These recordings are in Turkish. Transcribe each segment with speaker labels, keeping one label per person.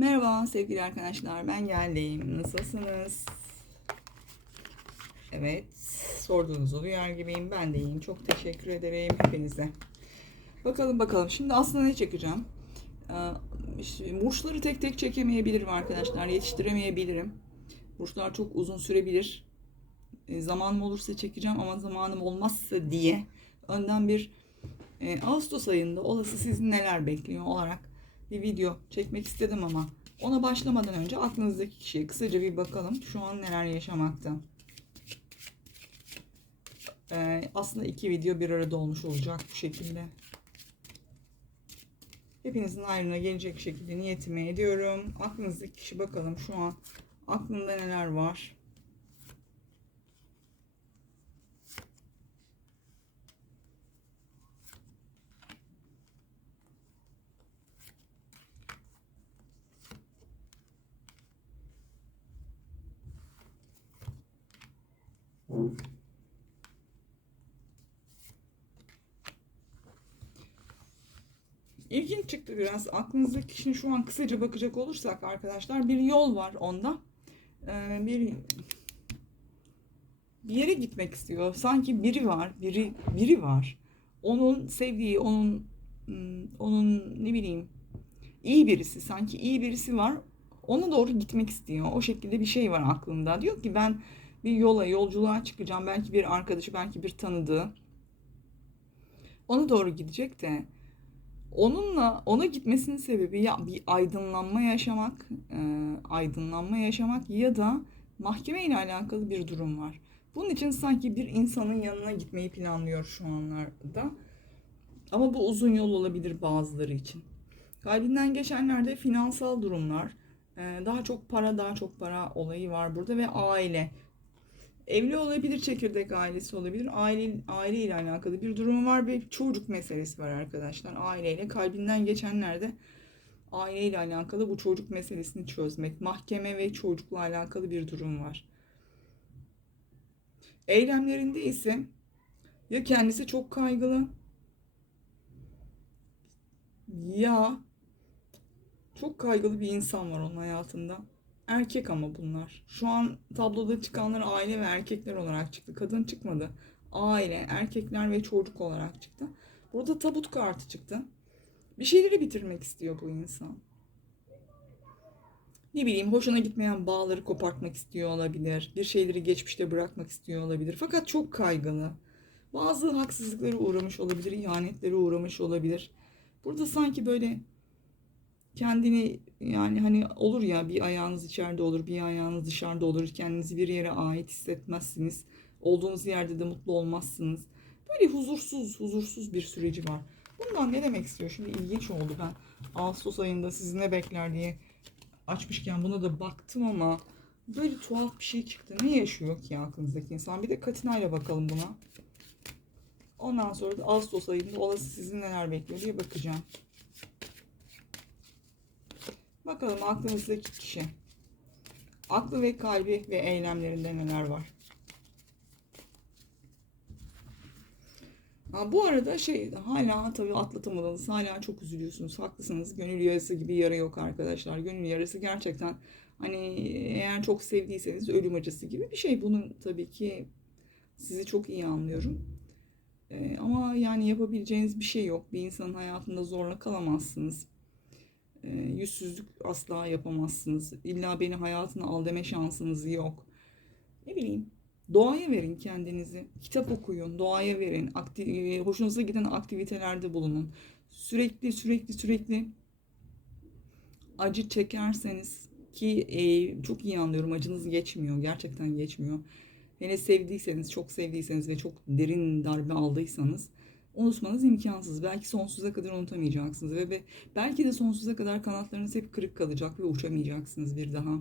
Speaker 1: Merhaba sevgili arkadaşlar ben geldim. Nasılsınız? Evet sorduğunuzu duyar gibiyim. Ben de iyiyim. Çok teşekkür ederim hepinize. Bakalım bakalım. Şimdi aslında ne çekeceğim? Ee, burçları tek tek çekemeyebilirim arkadaşlar. Yetiştiremeyebilirim. Burçlar çok uzun sürebilir. E, zamanım olursa çekeceğim ama zamanım olmazsa diye önden bir e, Ağustos ayında olası sizi neler bekliyor olarak bir video çekmek istedim ama ona başlamadan önce aklınızdaki kişiye kısaca bir bakalım. Şu an neler yaşamakta. Ee, aslında iki video bir arada olmuş olacak bu şekilde. Hepinizin ayrına gelecek şekilde niyetimi ediyorum. Aklınızdaki kişi bakalım şu an aklında neler var. İlginç çıktı biraz. Aklınızdaki kişinin şu an kısaca bakacak olursak arkadaşlar bir yol var onda. Ee, bir bir yere gitmek istiyor. Sanki biri var, biri biri var. Onun sevdiği, onun hmm, onun ne bileyim iyi birisi, sanki iyi birisi var. Ona doğru gitmek istiyor. O şekilde bir şey var aklında. Diyor ki ben bir yola, yolculuğa çıkacağım. Belki bir arkadaşı, belki bir tanıdığı. Ona doğru gidecek de onunla ona gitmesinin sebebi ya bir aydınlanma yaşamak, e, aydınlanma yaşamak ya da mahkeme ile alakalı bir durum var. Bunun için sanki bir insanın yanına gitmeyi planlıyor şu anlarda. Ama bu uzun yol olabilir bazıları için. Kalbinden geçenlerde finansal durumlar, e, daha çok para, daha çok para olayı var burada ve aile. Evli olabilir, çekirdek ailesi olabilir. Aile, aile ile alakalı bir durum var ve çocuk meselesi var arkadaşlar. Aileyle kalbinden geçenlerde aile ile alakalı bu çocuk meselesini çözmek, mahkeme ve çocukla alakalı bir durum var. Eylemlerinde ise ya kendisi çok kaygılı ya çok kaygılı bir insan var onun hayatında. Erkek ama bunlar. Şu an tabloda çıkanlar aile ve erkekler olarak çıktı. Kadın çıkmadı. Aile, erkekler ve çocuk olarak çıktı. Burada tabut kartı çıktı. Bir şeyleri bitirmek istiyor bu insan. Ne bileyim hoşuna gitmeyen bağları kopartmak istiyor olabilir. Bir şeyleri geçmişte bırakmak istiyor olabilir. Fakat çok kaygılı. Bazı haksızlıklara uğramış olabilir, ihanetlere uğramış olabilir. Burada sanki böyle kendini yani hani olur ya bir ayağınız içeride olur, bir ayağınız dışarıda olur. Kendinizi bir yere ait hissetmezsiniz. Olduğunuz yerde de mutlu olmazsınız. Böyle huzursuz, huzursuz bir süreci var. Bundan ne demek istiyor? Şimdi ilginç oldu ben. Ağustos ayında sizi ne bekler diye açmışken buna da baktım ama böyle tuhaf bir şey çıktı. Ne yaşıyor ki aklınızdaki insan? Bir de Katina'yla bakalım buna. Ondan sonra da Ağustos ayında olası sizin neler bekliyor diye bakacağım. Bakalım aklınızdaki kişi. Aklı ve kalbi ve eylemlerinde neler var? Ha, bu arada şey hala tabii atlatamadınız. Hala çok üzülüyorsunuz. Haklısınız. Gönül yarası gibi yara yok arkadaşlar. Gönül yarası gerçekten hani eğer çok sevdiyseniz ölüm acısı gibi bir şey. Bunun tabii ki sizi çok iyi anlıyorum. Ee, ama yani yapabileceğiniz bir şey yok. Bir insanın hayatında zorla kalamazsınız. Ee, yüzsüzlük asla yapamazsınız. İlla beni hayatına al deme şansınız yok. Ne bileyim. Doğaya verin kendinizi. Kitap okuyun, doğaya verin. Akti hoşunuza giden aktivitelerde bulunun. Sürekli sürekli sürekli acı çekerseniz ki e, çok iyi anlıyorum acınız geçmiyor. Gerçekten geçmiyor. Hele sevdiyseniz, çok sevdiyseniz ve çok derin darbe aldıysanız unutmanız imkansız. Belki sonsuza kadar unutamayacaksınız ve, belki de sonsuza kadar kanatlarınız hep kırık kalacak ve uçamayacaksınız bir daha.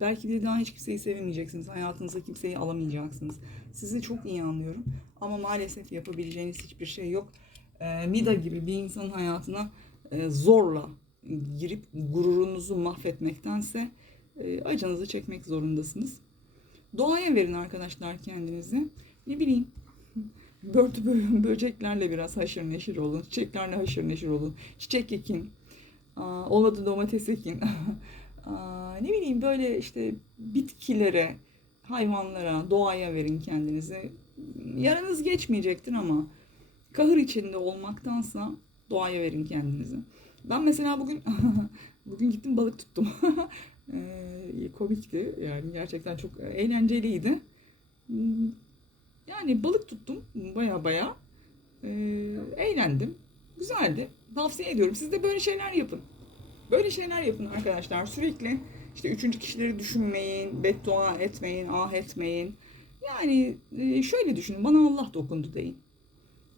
Speaker 1: Belki bir daha hiç kimseyi sevemeyeceksiniz. Hayatınıza kimseyi alamayacaksınız. Sizi çok iyi anlıyorum ama maalesef yapabileceğiniz hiçbir şey yok. Ee, Mida gibi bir insanın hayatına e, zorla girip gururunuzu mahvetmektense e, acınızı çekmek zorundasınız. Doğaya verin arkadaşlar kendinizi. Ne bileyim börtü bö- böceklerle biraz haşır neşir olun. Çiçeklerle haşır neşir olun. Çiçek ekin. Aa, olmadı domates ekin. Ne bileyim böyle işte bitkilere, hayvanlara, doğaya verin kendinizi. Yaranız geçmeyecektir ama kahır içinde olmaktansa doğaya verin kendinizi. Ben mesela bugün bugün gittim balık tuttum. Eee, komikti yani gerçekten çok eğlenceliydi. Yani balık tuttum baya baya. Eee, eğlendim. Güzeldi. Tavsiye ediyorum. Siz de böyle şeyler yapın. Böyle şeyler yapın arkadaşlar. Sürekli işte üçüncü kişileri düşünmeyin, beddua etmeyin, ah etmeyin. Yani e, şöyle düşünün. Bana Allah dokundu deyin.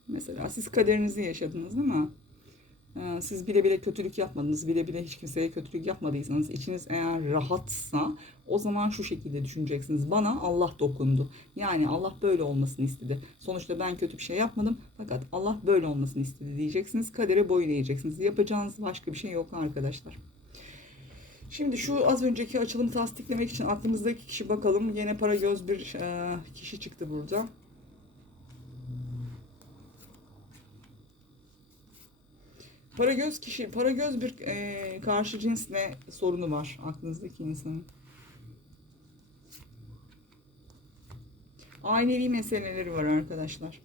Speaker 1: Mesela siz kaderinizi yaşadınız değil mi? Ee, Siz bile bile kötülük yapmadınız, bile bile hiç kimseye kötülük yapmadıysanız, içiniz eğer rahatsa o zaman şu şekilde düşüneceksiniz. Bana Allah dokundu. Yani Allah böyle olmasını istedi. Sonuçta ben kötü bir şey yapmadım fakat Allah böyle olmasını istedi diyeceksiniz. Kadere boyun eğeceksiniz. Yapacağınız başka bir şey yok arkadaşlar. Şimdi şu az önceki açılımı tasdiklemek için aklımızdaki kişi bakalım. Yine para göz bir e, kişi çıktı burada. Para göz kişi, para göz bir e, karşı cinsle sorunu var aklınızdaki insanın. Ailevi meseleleri var arkadaşlar.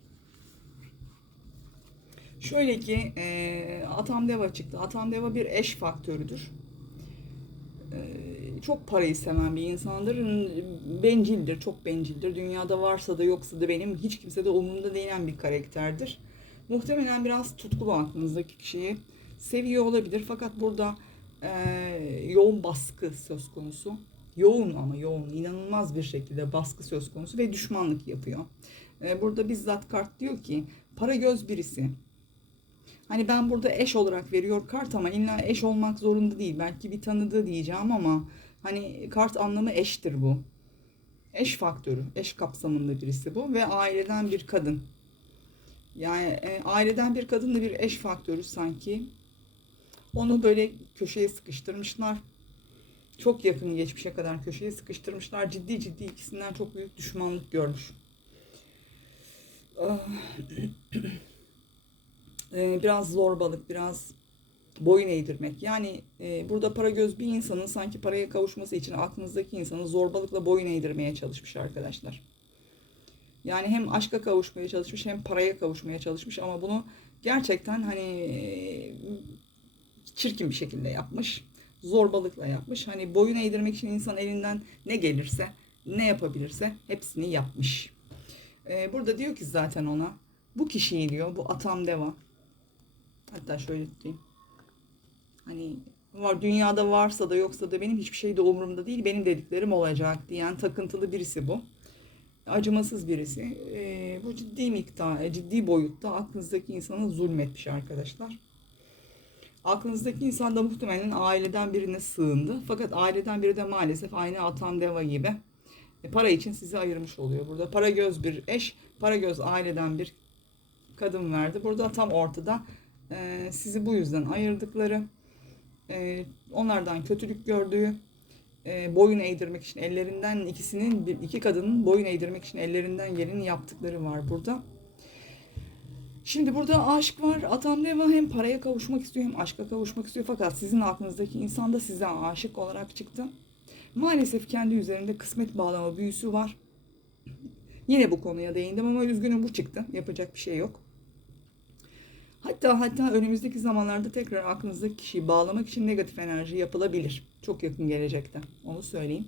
Speaker 1: Şöyle ki e, Atam Deva çıktı. Atam Deva bir eş faktörüdür. E, çok parayı seven bir insandır. Bencildir, çok bencildir. Dünyada varsa da yoksa da benim hiç kimse de umurumda değilen bir karakterdir. Muhtemelen biraz tutkulu aklınızdaki kişiyi seviyor olabilir. Fakat burada e, yoğun baskı söz konusu. Yoğun ama yoğun, inanılmaz bir şekilde baskı söz konusu ve düşmanlık yapıyor. E, burada bizzat kart diyor ki para göz birisi. Hani ben burada eş olarak veriyor kart ama illa eş olmak zorunda değil. Belki bir tanıdığı diyeceğim ama hani kart anlamı eştir bu. Eş faktörü, eş kapsamında birisi bu ve aileden bir kadın. Yani e, aileden bir kadınla bir eş faktörü sanki. Onu böyle köşeye sıkıştırmışlar. Çok yakın geçmişe kadar köşeye sıkıştırmışlar. Ciddi ciddi ikisinden çok büyük düşmanlık görmüş. Ee, biraz zorbalık, biraz boyun eğdirmek. Yani e, burada para göz bir insanın sanki paraya kavuşması için aklınızdaki insanı zorbalıkla boyun eğdirmeye çalışmış arkadaşlar. Yani hem aşka kavuşmaya çalışmış hem paraya kavuşmaya çalışmış ama bunu gerçekten hani çirkin bir şekilde yapmış. Zorbalıkla yapmış. Hani boyun eğdirmek için insan elinden ne gelirse, ne yapabilirse hepsini yapmış. Ee, burada diyor ki zaten ona bu kişiyi diyor bu atam deva. Hatta şöyle tutayım. Hani var dünyada varsa da yoksa da benim hiçbir şey de umurumda değil. Benim dediklerim olacak diyen takıntılı birisi bu acımasız birisi. E, bu ciddi miktar, e, ciddi boyutta aklınızdaki insana zulmetmiş arkadaşlar. Aklınızdaki insan da muhtemelen aileden birine sığındı. Fakat aileden biri de maalesef aynı Atan Deva gibi e, para için sizi ayırmış oluyor. Burada para göz bir eş, para göz aileden bir kadın verdi. Burada tam ortada e, sizi bu yüzden ayırdıkları, e, onlardan kötülük gördüğü, e, boyun eğdirmek için ellerinden ikisinin iki kadının boyun eğdirmek için ellerinden geleni yaptıkları var burada. Şimdi burada aşk var. Atam Deva hem paraya kavuşmak istiyor hem aşka kavuşmak istiyor. Fakat sizin aklınızdaki insan da size aşık olarak çıktı. Maalesef kendi üzerinde kısmet bağlama büyüsü var. Yine bu konuya değindim ama üzgünüm bu çıktı. Yapacak bir şey yok. Hatta hatta önümüzdeki zamanlarda tekrar aklınızdaki kişiyi bağlamak için negatif enerji yapılabilir. Çok yakın gelecekte. Onu söyleyeyim.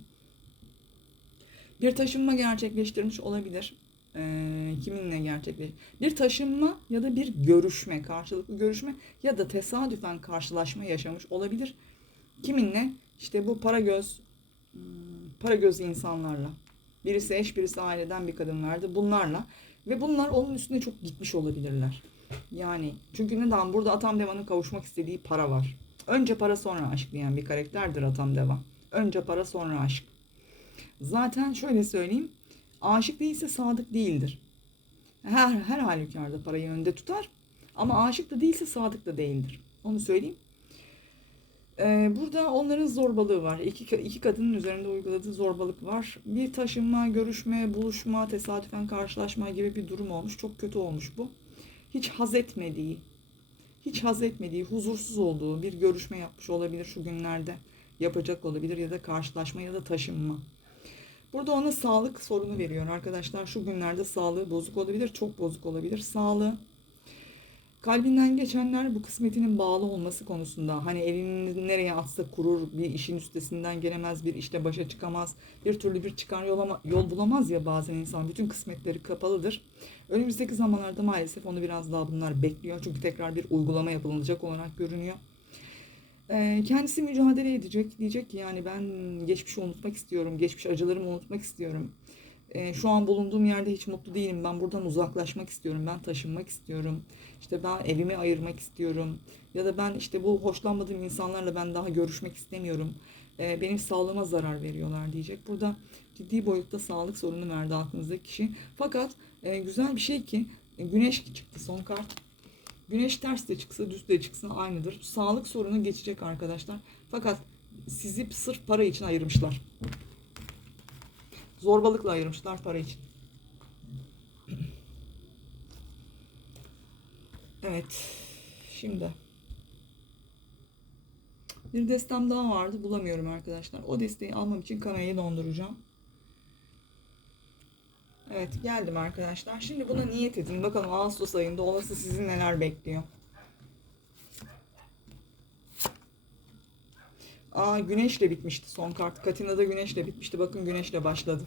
Speaker 1: Bir taşınma gerçekleştirmiş olabilir. Ee, kiminle gerçekleş? Bir taşınma ya da bir görüşme, karşılıklı görüşme ya da tesadüfen karşılaşma yaşamış olabilir. Kiminle? İşte bu para göz, hmm, para göz insanlarla. Birisi eş, birisi aileden bir kadın verdi. Bunlarla ve bunlar onun üstüne çok gitmiş olabilirler. Yani çünkü neden? Burada Atam Deva'nın kavuşmak istediği para var. Önce para sonra aşk diyen bir karakterdir Atam Deva. Önce para sonra aşk. Zaten şöyle söyleyeyim. Aşık değilse sadık değildir. Her, her halükarda parayı önde tutar. Ama aşık da değilse sadık da değildir. Onu söyleyeyim. Ee, burada onların zorbalığı var. İki, iki kadının üzerinde uyguladığı zorbalık var. Bir taşınma, görüşme, buluşma, tesadüfen karşılaşma gibi bir durum olmuş. Çok kötü olmuş bu. Hiç haz etmediği, hiç haz etmediği, huzursuz olduğu bir görüşme yapmış olabilir şu günlerde. Yapacak olabilir ya da karşılaşma ya da taşınma. Burada ona sağlık sorunu veriyor arkadaşlar. Şu günlerde sağlığı bozuk olabilir, çok bozuk olabilir. Sağlığı kalbinden geçenler bu kısmetinin bağlı olması konusunda hani elini nereye atsa kurur bir işin üstesinden gelemez bir işte başa çıkamaz bir türlü bir çıkar yol, yol bulamaz ya bazen insan bütün kısmetleri kapalıdır. Önümüzdeki zamanlarda maalesef onu biraz daha bunlar bekliyor çünkü tekrar bir uygulama yapılacak olarak görünüyor. Kendisi mücadele edecek diyecek ki yani ben geçmişi unutmak istiyorum geçmiş acılarımı unutmak istiyorum. Ee, şu an bulunduğum yerde hiç mutlu değilim. Ben buradan uzaklaşmak istiyorum. Ben taşınmak istiyorum. İşte ben evimi ayırmak istiyorum. Ya da ben işte bu hoşlanmadığım insanlarla ben daha görüşmek istemiyorum. Ee, benim sağlığıma zarar veriyorlar diyecek. Burada ciddi boyutta sağlık sorunu verdi aklınızdaki kişi. Fakat e, güzel bir şey ki e, güneş çıktı son kart. Güneş ters de çıksa düz de çıksa aynıdır. Sağlık sorunu geçecek arkadaşlar. Fakat sizi sırf para için ayırmışlar. Zorbalıkla ayırmışlar para için. Evet. Şimdi. Bir destem daha vardı. Bulamıyorum arkadaşlar. O desteği almam için kamerayı donduracağım. Evet geldim arkadaşlar. Şimdi buna niyet edin. Bakalım Ağustos ayında olası sizi neler bekliyor. Aa güneşle bitmişti son kart. Katina'da güneşle bitmişti. Bakın güneşle başladı.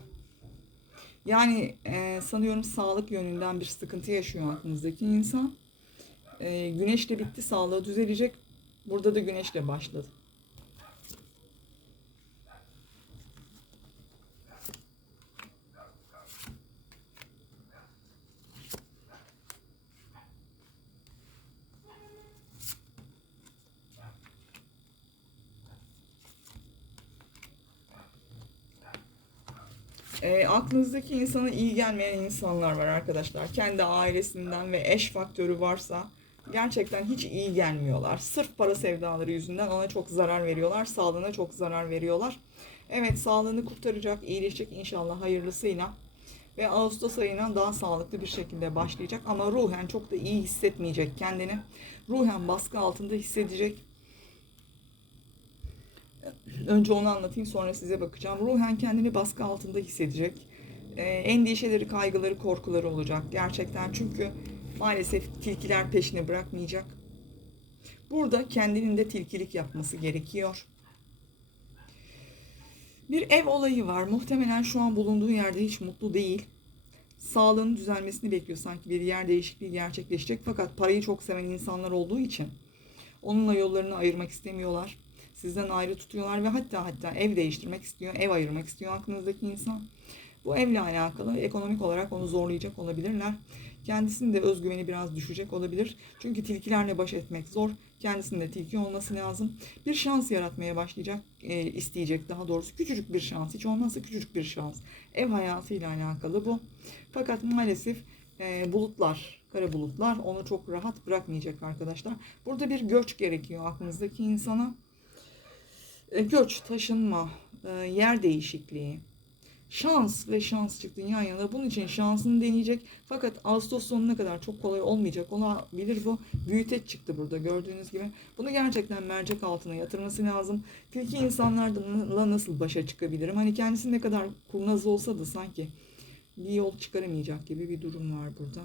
Speaker 1: Yani e, sanıyorum sağlık yönünden bir sıkıntı yaşıyor aklınızdaki insan. E, güneşle bitti, sağlığı düzelecek. Burada da güneşle başladı. E, aklınızdaki insana iyi gelmeyen insanlar var arkadaşlar. Kendi ailesinden ve eş faktörü varsa gerçekten hiç iyi gelmiyorlar. Sırf para sevdaları yüzünden ona çok zarar veriyorlar. Sağlığına çok zarar veriyorlar. Evet sağlığını kurtaracak, iyileşecek inşallah hayırlısıyla. Ve Ağustos ayına daha sağlıklı bir şekilde başlayacak. Ama ruhen çok da iyi hissetmeyecek kendini. Ruhen baskı altında hissedecek. Önce onu anlatayım sonra size bakacağım. Ruhen kendini baskı altında hissedecek. Ee, endişeleri, kaygıları, korkuları olacak gerçekten. Çünkü maalesef tilkiler peşini bırakmayacak. Burada kendinin de tilkilik yapması gerekiyor. Bir ev olayı var. Muhtemelen şu an bulunduğu yerde hiç mutlu değil. Sağlığının düzelmesini bekliyor. Sanki bir yer değişikliği gerçekleşecek. Fakat parayı çok seven insanlar olduğu için onunla yollarını ayırmak istemiyorlar. Sizden ayrı tutuyorlar ve hatta hatta ev değiştirmek istiyor, ev ayırmak istiyor aklınızdaki insan. Bu evle alakalı ekonomik olarak onu zorlayacak olabilirler. Kendisinin de özgüveni biraz düşecek olabilir. Çünkü tilkilerle baş etmek zor. Kendisinde tilki olması lazım. Bir şans yaratmaya başlayacak, e, isteyecek daha doğrusu. Küçücük bir şans, hiç olmazsa küçücük bir şans. Ev hayatıyla alakalı bu. Fakat maalesef e, bulutlar, kara bulutlar onu çok rahat bırakmayacak arkadaşlar. Burada bir göç gerekiyor aklınızdaki insana. E, göç, taşınma, e, yer değişikliği, şans ve şans çıktı yan yana. Bunun için şansını deneyecek. Fakat Ağustos sonuna kadar çok kolay olmayacak. Ona bilir bu. Büyüteç çıktı burada gördüğünüz gibi. Bunu gerçekten mercek altına yatırması lazım. Tilki insanlarla nasıl başa çıkabilirim? Hani kendisi ne kadar kurnaz olsa da sanki bir yol çıkaramayacak gibi bir durum var burada.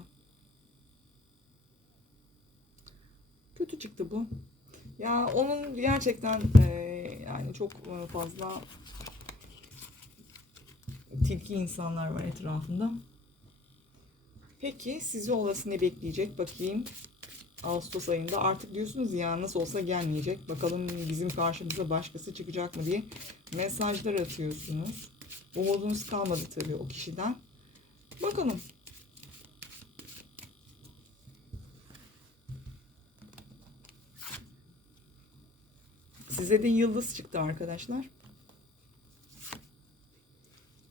Speaker 1: Kötü çıktı bu. Ya onun gerçekten e, yani çok e, fazla tilki insanlar var etrafında. Peki sizi olası ne bekleyecek bakayım. Ağustos ayında artık diyorsunuz ya nasıl olsa gelmeyecek. Bakalım bizim karşımıza başkası çıkacak mı diye mesajlar atıyorsunuz. Umudunuz kalmadı tabii o kişiden. Bakalım. Size de yıldız çıktı arkadaşlar.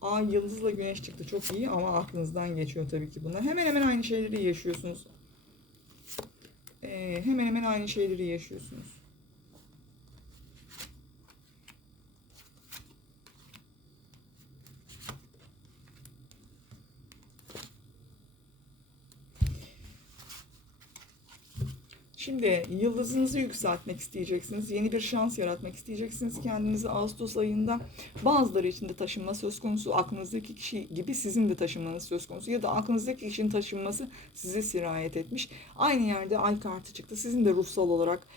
Speaker 1: Aa yıldızla güneş çıktı çok iyi ama aklınızdan geçiyor tabii ki bunlar. Hemen hemen aynı şeyleri yaşıyorsunuz. Ee, hemen hemen aynı şeyleri yaşıyorsunuz. Şimdi yıldızınızı yükseltmek isteyeceksiniz. Yeni bir şans yaratmak isteyeceksiniz kendinizi Ağustos ayında. Bazıları için de taşınma söz konusu. Aklınızdaki kişi gibi sizin de taşınmanız söz konusu. Ya da aklınızdaki kişinin taşınması size sirayet etmiş. Aynı yerde ay kartı çıktı. Sizin de ruhsal olarak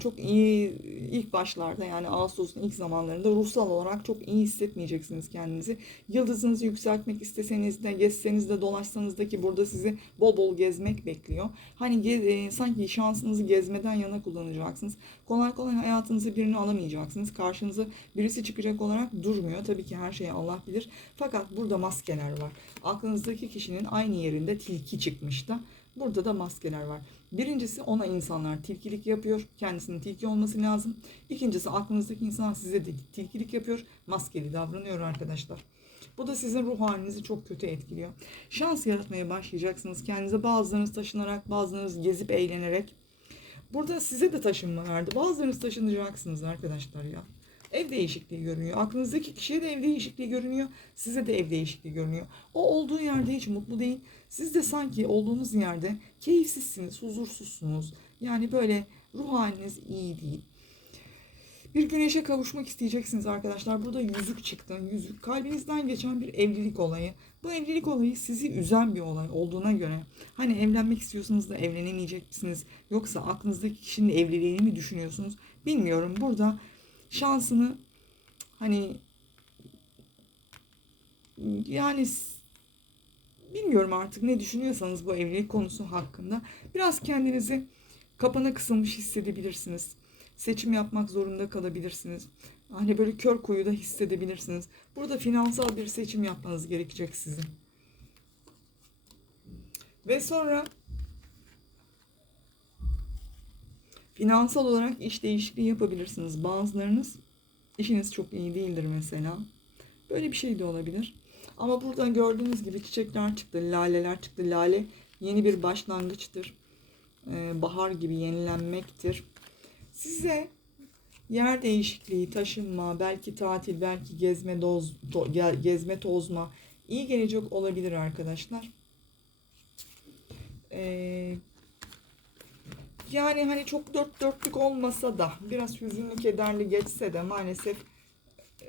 Speaker 1: çok iyi ilk başlarda yani Ağustos'un ilk zamanlarında ruhsal olarak çok iyi hissetmeyeceksiniz kendinizi. Yıldızınızı yükseltmek isteseniz de gezseniz de dolaşsanız da ki burada sizi bol bol gezmek bekliyor. Hani ge- e, sanki şansınızı gezmeden yana kullanacaksınız. Kolay kolay hayatınıza birini alamayacaksınız. Karşınıza birisi çıkacak olarak durmuyor. Tabii ki her şeyi Allah bilir. Fakat burada maskeler var. Aklınızdaki kişinin aynı yerinde tilki çıkmış da. Burada da maskeler var. Birincisi ona insanlar tilkilik yapıyor. Kendisinin tilki olması lazım. İkincisi aklınızdaki insan size de tilkilik yapıyor. Maskeli davranıyor arkadaşlar. Bu da sizin ruh halinizi çok kötü etkiliyor. Şans yaratmaya başlayacaksınız. Kendinize bazılarınız taşınarak, bazılarınız gezip eğlenerek. Burada size de taşınma verdi. Bazılarınız taşınacaksınız arkadaşlar ya. Ev değişikliği görünüyor. Aklınızdaki kişiye de ev değişikliği görünüyor. Size de ev değişikliği görünüyor. O olduğu yerde hiç mutlu değil. Siz de sanki olduğunuz yerde keyifsizsiniz, huzursuzsunuz. Yani böyle ruh haliniz iyi değil. Bir güneşe kavuşmak isteyeceksiniz arkadaşlar. Burada yüzük çıktı. Yüzük kalbinizden geçen bir evlilik olayı. Bu evlilik olayı sizi üzen bir olay olduğuna göre hani evlenmek istiyorsanız da evlenemeyecek misiniz? Yoksa aklınızdaki kişinin evliliğini mi düşünüyorsunuz? Bilmiyorum. Burada şansını hani yani bilmiyorum artık ne düşünüyorsanız bu evlilik konusu hakkında biraz kendinizi kapana kısılmış hissedebilirsiniz. Seçim yapmak zorunda kalabilirsiniz. Hani böyle kör kuyuda hissedebilirsiniz. Burada finansal bir seçim yapmanız gerekecek sizin. Ve sonra finansal olarak iş değişikliği yapabilirsiniz. Bazılarınız işiniz çok iyi değildir mesela. Böyle bir şey de olabilir. Ama burada gördüğünüz gibi çiçekler çıktı, laleler çıktı. Lale yeni bir başlangıçtır. Ee, bahar gibi yenilenmektir. Size yer değişikliği, taşınma, belki tatil, belki gezme, doz, to- ge- gezme tozma iyi gelecek olabilir arkadaşlar. Ee, yani hani çok dört dörtlük olmasa da biraz hüzünlü kederli geçse de maalesef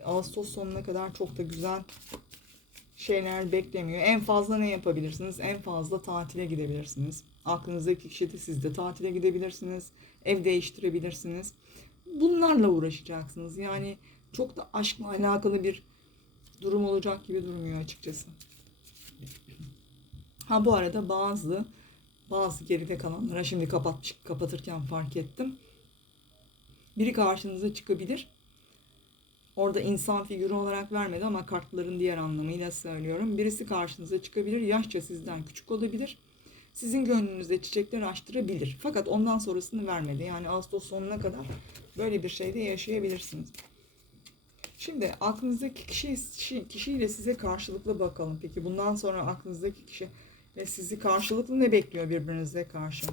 Speaker 1: Ağustos sonuna kadar çok da güzel şeyler beklemiyor. En fazla ne yapabilirsiniz? En fazla tatile gidebilirsiniz. Aklınızdaki kişi de siz de tatile gidebilirsiniz. Ev değiştirebilirsiniz. Bunlarla uğraşacaksınız. Yani çok da aşkla alakalı bir durum olacak gibi durmuyor açıkçası. Ha bu arada bazı bazı geride kalanlara şimdi kapatmış kapatırken fark ettim. Biri karşınıza çıkabilir. Orada insan figürü olarak vermedi ama kartların diğer anlamıyla söylüyorum. Birisi karşınıza çıkabilir. Yaşça sizden küçük olabilir. Sizin gönlünüzde çiçekler açtırabilir. Fakat ondan sonrasını vermedi. Yani Ağustos sonuna kadar böyle bir şeyde yaşayabilirsiniz. Şimdi aklınızdaki kişi- kişiyle size karşılıklı bakalım. Peki bundan sonra aklınızdaki kişi ve sizi karşılıklı ne bekliyor birbirinize karşı?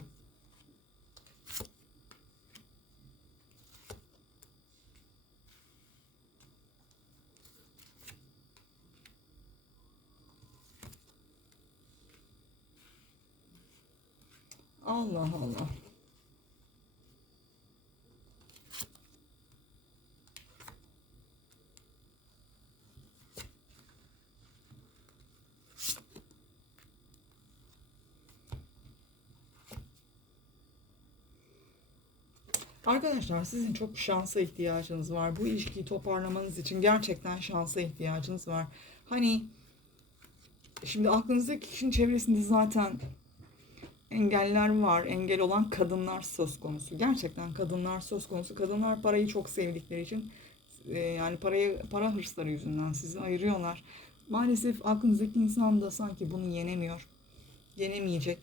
Speaker 1: Allah Allah. Arkadaşlar sizin çok şansa ihtiyacınız var. Bu ilişkiyi toparlamanız için gerçekten şansa ihtiyacınız var. Hani şimdi aklınızdaki kişinin çevresinde zaten engeller var. Engel olan kadınlar söz konusu. Gerçekten kadınlar söz konusu. Kadınlar parayı çok sevdikleri için e, yani parayı para hırsları yüzünden sizi ayırıyorlar. Maalesef aklınızdaki insan da sanki bunu yenemiyor. Yenemeyecek.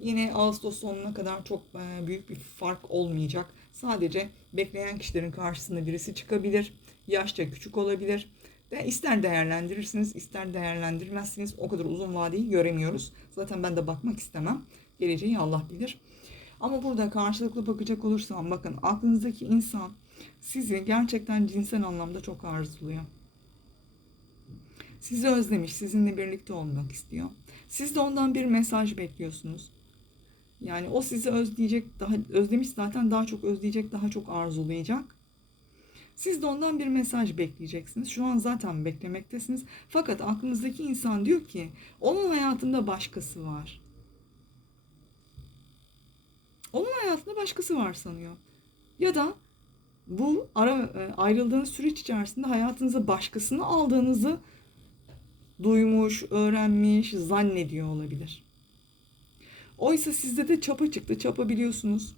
Speaker 1: Yine Ağustos sonuna kadar çok e, büyük bir fark olmayacak. Sadece bekleyen kişilerin karşısında birisi çıkabilir. Yaşça küçük olabilir. De ister değerlendirirsiniz, ister değerlendirmezsiniz. O kadar uzun vadeyi göremiyoruz. Zaten ben de bakmak istemem. Geleceği Allah bilir. Ama burada karşılıklı bakacak olursam bakın aklınızdaki insan sizi gerçekten cinsel anlamda çok arzuluyor. Sizi özlemiş, sizinle birlikte olmak istiyor. Siz de ondan bir mesaj bekliyorsunuz. Yani o sizi özleyecek, daha özlemiş zaten daha çok özleyecek, daha çok arzulayacak. Siz de ondan bir mesaj bekleyeceksiniz. Şu an zaten beklemektesiniz. Fakat aklınızdaki insan diyor ki onun hayatında başkası var. Onun hayatında başkası var sanıyor. Ya da bu ara e, ayrıldığınız süreç içerisinde hayatınıza başkasını aldığınızı duymuş, öğrenmiş, zannediyor olabilir. Oysa sizde de çapa çıktı. Çapa biliyorsunuz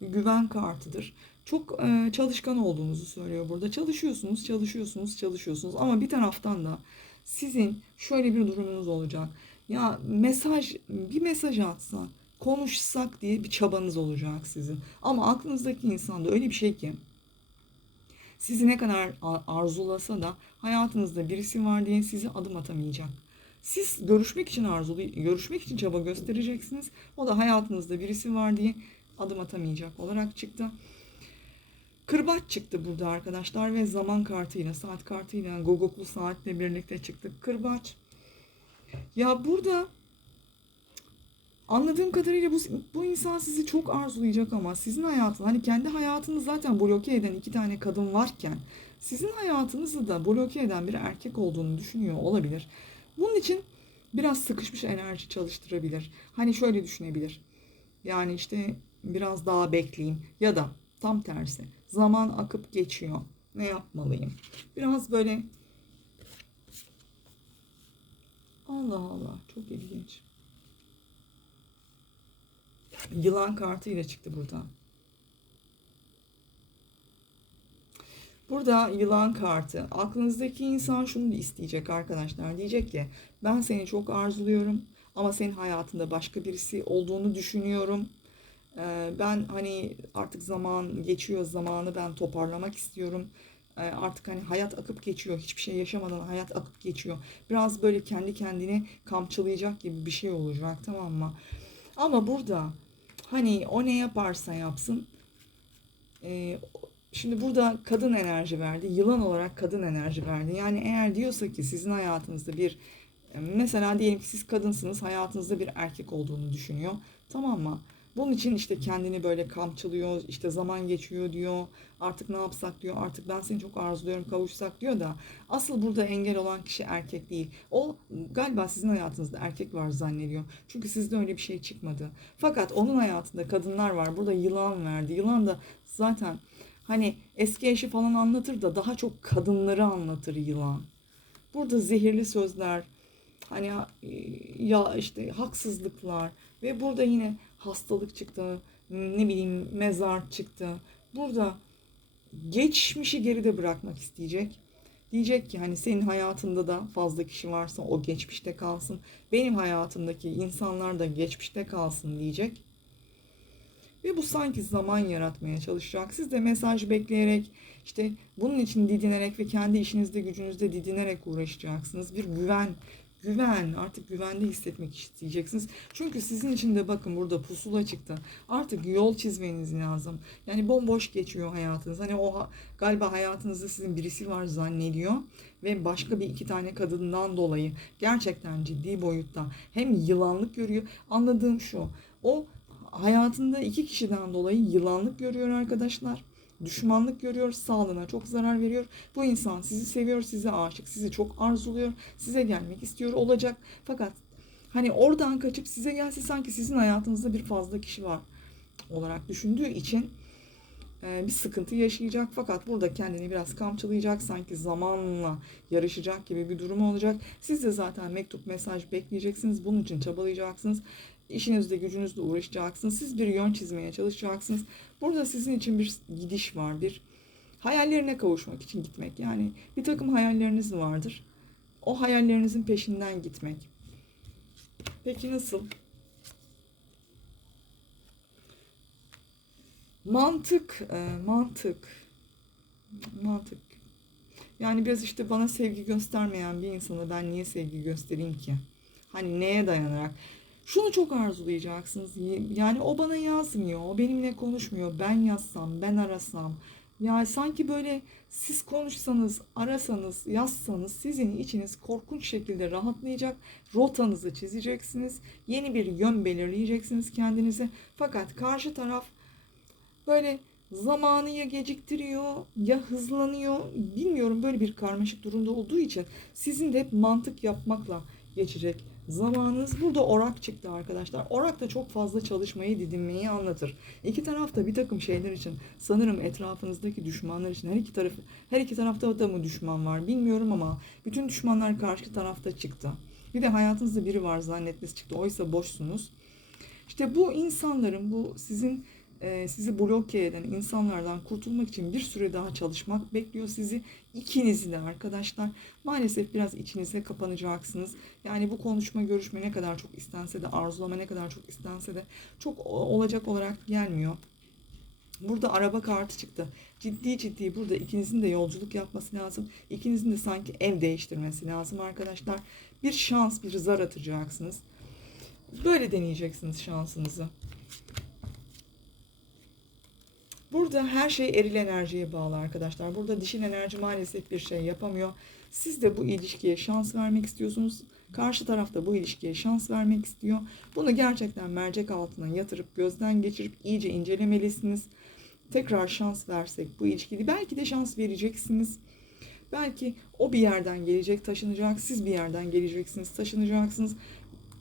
Speaker 1: güven kartıdır. Çok e, çalışkan olduğunuzu söylüyor burada. Çalışıyorsunuz, çalışıyorsunuz, çalışıyorsunuz ama bir taraftan da sizin şöyle bir durumunuz olacak. Ya mesaj, bir mesaj atsa, konuşsak diye bir çabanız olacak sizin. Ama aklınızdaki insanda öyle bir şey ki sizi ne kadar arzulasa da hayatınızda birisi var diye sizi adım atamayacak. Siz görüşmek için arzulu, görüşmek için çaba göstereceksiniz. O da hayatınızda birisi var diye adım atamayacak olarak çıktı. Kırbaç çıktı burada arkadaşlar ve zaman kartıyla, saat kartıyla, gogoklu saatle birlikte çıktı. Kırbaç. Ya burada anladığım kadarıyla bu, bu insan sizi çok arzulayacak ama sizin hayatın hani kendi hayatını zaten bloke eden iki tane kadın varken sizin hayatınızı da bloke eden bir erkek olduğunu düşünüyor olabilir. Bunun için biraz sıkışmış enerji çalıştırabilir. Hani şöyle düşünebilir. Yani işte biraz daha bekleyeyim ya da tam tersi zaman akıp geçiyor. Ne yapmalıyım? Biraz böyle Allah Allah çok ilginç. Yılan kartıyla çıktı burada. Burada yılan kartı. Aklınızdaki insan şunu isteyecek arkadaşlar. Diyecek ki ben seni çok arzuluyorum ama senin hayatında başka birisi olduğunu düşünüyorum. Ee, ben hani artık zaman geçiyor zamanı ben toparlamak istiyorum. Ee, artık hani hayat akıp geçiyor. Hiçbir şey yaşamadan hayat akıp geçiyor. Biraz böyle kendi kendini kamçılayacak gibi bir şey olacak tamam mı? Ama burada hani o ne yaparsa yapsın e, Şimdi burada kadın enerji verdi. Yılan olarak kadın enerji verdi. Yani eğer diyorsa ki sizin hayatınızda bir mesela diyelim ki siz kadınsınız hayatınızda bir erkek olduğunu düşünüyor. Tamam mı? Bunun için işte kendini böyle kamçılıyor, işte zaman geçiyor diyor. Artık ne yapsak diyor. Artık ben seni çok arzuluyorum kavuşsak diyor da asıl burada engel olan kişi erkek değil. O galiba sizin hayatınızda erkek var zannediyor. Çünkü sizde öyle bir şey çıkmadı. Fakat onun hayatında kadınlar var. Burada yılan verdi. Yılan da zaten Hani eski eşi falan anlatır da daha çok kadınları anlatır yılan. Burada zehirli sözler, hani ya işte haksızlıklar ve burada yine hastalık çıktı, ne bileyim mezar çıktı. Burada geçmişi geride bırakmak isteyecek. Diyecek ki hani senin hayatında da fazla kişi varsa o geçmişte kalsın. Benim hayatımdaki insanlar da geçmişte kalsın diyecek. Ve bu sanki zaman yaratmaya çalışacak. Siz de mesaj bekleyerek, işte bunun için didinerek ve kendi işinizde gücünüzde didinerek uğraşacaksınız. Bir güven, güven, artık güvende hissetmek isteyeceksiniz. Çünkü sizin için de bakın burada pusula çıktı. Artık yol çizmeniz lazım. Yani bomboş geçiyor hayatınız. Hani o galiba hayatınızda sizin birisi var zannediyor ve başka bir iki tane kadından dolayı gerçekten ciddi boyutta hem yılanlık görüyor. Anladığım şu. O hayatında iki kişiden dolayı yılanlık görüyor arkadaşlar. Düşmanlık görüyor, sağlığına çok zarar veriyor. Bu insan sizi seviyor, size aşık, sizi çok arzuluyor, size gelmek istiyor olacak. Fakat hani oradan kaçıp size gelse sanki sizin hayatınızda bir fazla kişi var olarak düşündüğü için e, bir sıkıntı yaşayacak fakat burada kendini biraz kamçılayacak sanki zamanla yarışacak gibi bir durum olacak. Siz de zaten mektup mesaj bekleyeceksiniz bunun için çabalayacaksınız işinizde gücünüzle uğraşacaksınız. Siz bir yön çizmeye çalışacaksınız. Burada sizin için bir gidiş var. Bir hayallerine kavuşmak için gitmek. Yani bir takım hayalleriniz vardır. O hayallerinizin peşinden gitmek. Peki nasıl? Mantık, e, mantık, mantık. Yani biraz işte bana sevgi göstermeyen bir insana ben niye sevgi göstereyim ki? Hani neye dayanarak? Şunu çok arzulayacaksınız. Yani o bana yazmıyor, o benimle konuşmuyor. Ben yazsam, ben arasam, Yani sanki böyle siz konuşsanız, arasanız, yazsanız sizin içiniz korkunç şekilde rahatlayacak. Rotanızı çizeceksiniz. Yeni bir yön belirleyeceksiniz kendinize. Fakat karşı taraf böyle zamanı ya geciktiriyor ya hızlanıyor. Bilmiyorum böyle bir karmaşık durumda olduğu için sizin de hep mantık yapmakla geçecek zamanınız. Burada orak çıktı arkadaşlar. Orak da çok fazla çalışmayı, didinmeyi anlatır. İki tarafta bir takım şeyler için sanırım etrafınızdaki düşmanlar için her iki tarafı her iki tarafta da mı düşman var bilmiyorum ama bütün düşmanlar karşı tarafta çıktı. Bir de hayatınızda biri var zannetmesi çıktı. Oysa boşsunuz. İşte bu insanların, bu sizin sizi bloke eden insanlardan kurtulmak için bir süre daha çalışmak bekliyor sizi. İkinizi de arkadaşlar. Maalesef biraz içinize kapanacaksınız. Yani bu konuşma, görüşme ne kadar çok istense de, arzulama ne kadar çok istense de çok olacak olarak gelmiyor. Burada araba kartı çıktı. Ciddi ciddi burada ikinizin de yolculuk yapması lazım. İkinizin de sanki ev değiştirmesi lazım arkadaşlar. Bir şans, bir zar atacaksınız. Böyle deneyeceksiniz şansınızı. Burada her şey eril enerjiye bağlı arkadaşlar. Burada dişil enerji maalesef bir şey yapamıyor. Siz de bu ilişkiye şans vermek istiyorsunuz. Karşı taraf da bu ilişkiye şans vermek istiyor. Bunu gerçekten mercek altına yatırıp gözden geçirip iyice incelemelisiniz. Tekrar şans versek bu ilişkide belki de şans vereceksiniz. Belki o bir yerden gelecek, taşınacak. Siz bir yerden geleceksiniz, taşınacaksınız.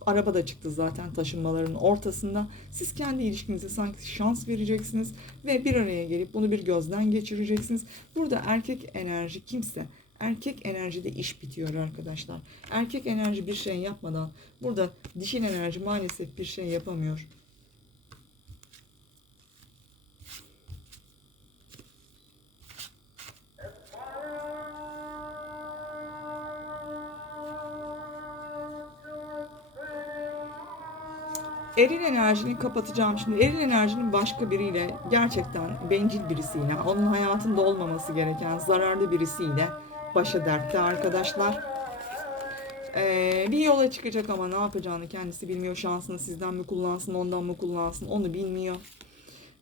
Speaker 1: Araba da çıktı zaten taşınmaların ortasında. Siz kendi ilişkinize sanki şans vereceksiniz ve bir araya gelip bunu bir gözden geçireceksiniz. Burada erkek enerji kimse erkek enerjide iş bitiyor arkadaşlar. Erkek enerji bir şey yapmadan burada dişil enerji maalesef bir şey yapamıyor. Eril enerjini kapatacağım şimdi. Eril enerjinin başka biriyle gerçekten bencil birisiyle, onun hayatında olmaması gereken zararlı birisiyle başa dertte arkadaşlar. Ee, bir yola çıkacak ama ne yapacağını kendisi bilmiyor. Şansını sizden mi kullansın, ondan mı kullansın onu bilmiyor.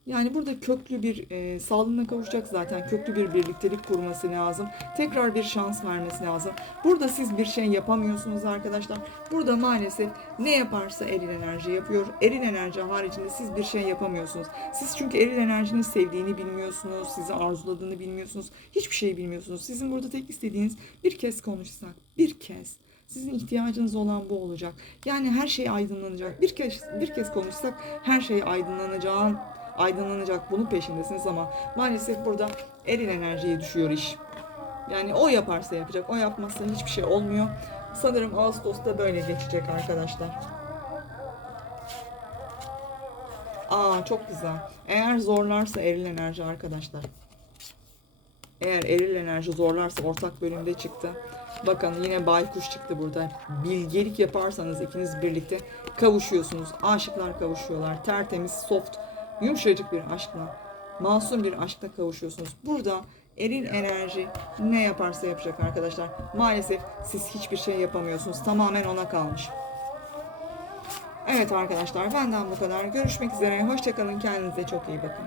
Speaker 1: Yani burada köklü bir e, sağlığına kavuşacak zaten. Köklü bir birliktelik kurması lazım. Tekrar bir şans vermesi lazım. Burada siz bir şey yapamıyorsunuz arkadaşlar. Burada maalesef ne yaparsa eril enerji yapıyor. Eril enerji haricinde siz bir şey yapamıyorsunuz. Siz çünkü eril enerjinin sevdiğini bilmiyorsunuz. Sizi arzuladığını bilmiyorsunuz. Hiçbir şey bilmiyorsunuz. Sizin burada tek istediğiniz bir kez konuşsak. Bir kez. Sizin ihtiyacınız olan bu olacak. Yani her şey aydınlanacak. Bir kez bir kez konuşsak her şey aydınlanacak aydınlanacak bunun peşindesiniz ama maalesef burada eril enerjiye düşüyor iş. Yani o yaparsa yapacak, o yapmazsa hiçbir şey olmuyor. Sanırım Ağustos'ta böyle geçecek arkadaşlar. Aa çok güzel. Eğer zorlarsa eril enerji arkadaşlar. Eğer eril enerji zorlarsa ortak bölümde çıktı. Bakın yine baykuş çıktı burada. Bilgelik yaparsanız ikiniz birlikte kavuşuyorsunuz. Aşıklar kavuşuyorlar. Tertemiz, soft, yumuşacık bir aşkla, masum bir aşkla kavuşuyorsunuz. Burada eril enerji ne yaparsa yapacak arkadaşlar. Maalesef siz hiçbir şey yapamıyorsunuz. Tamamen ona kalmış. Evet arkadaşlar benden bu kadar. Görüşmek üzere. Hoşçakalın. Kendinize çok iyi bakın.